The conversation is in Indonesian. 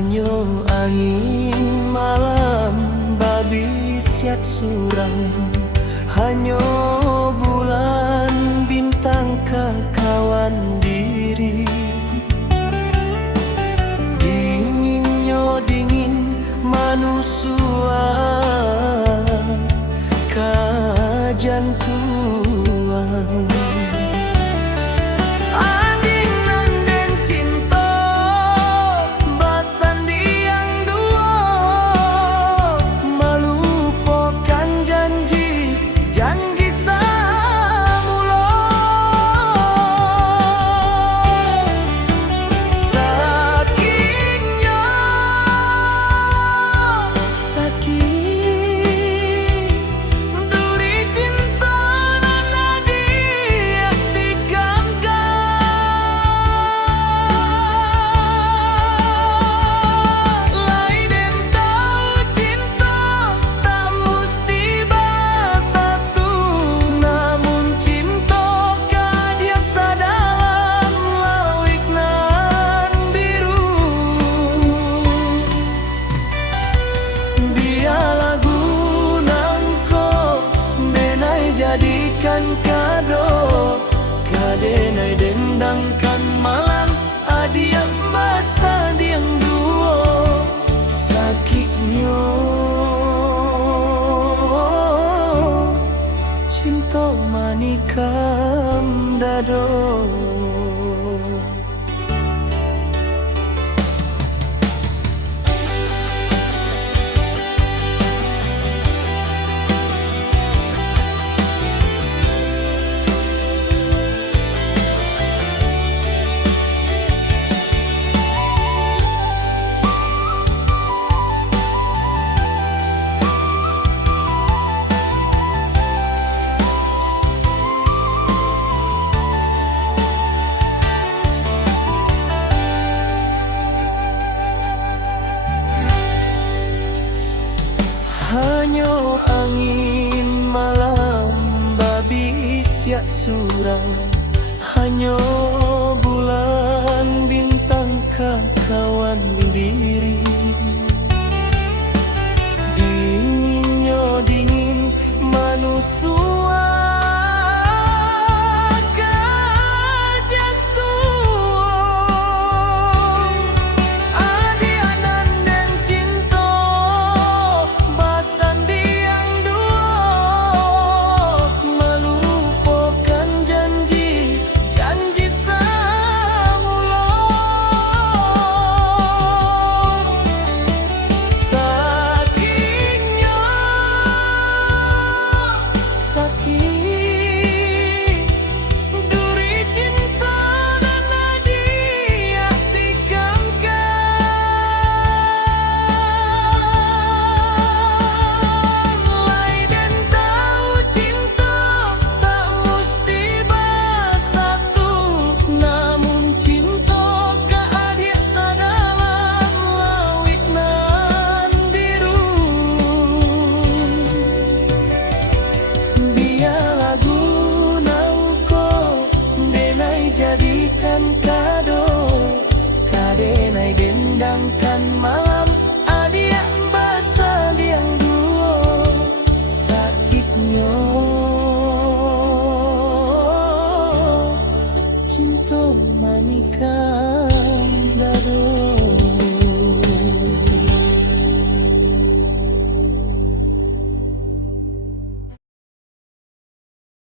Hanyo angin malam babi siat surang, hanyo bulan bintang kawan diri. Dinginnya dingin manusua kajantuan. Jadikan kado kadenai dendangkan malam adiang basa diang duo sakitnyo cinta manikam dado. Hanyo angin malam babi siak surang, hanyo bulan bintang kawan diri. Dinginnya dingin manusua jadikan kado kadenai dendangkan malam adiak basa diang duo sakitnyo cinta manikam dado.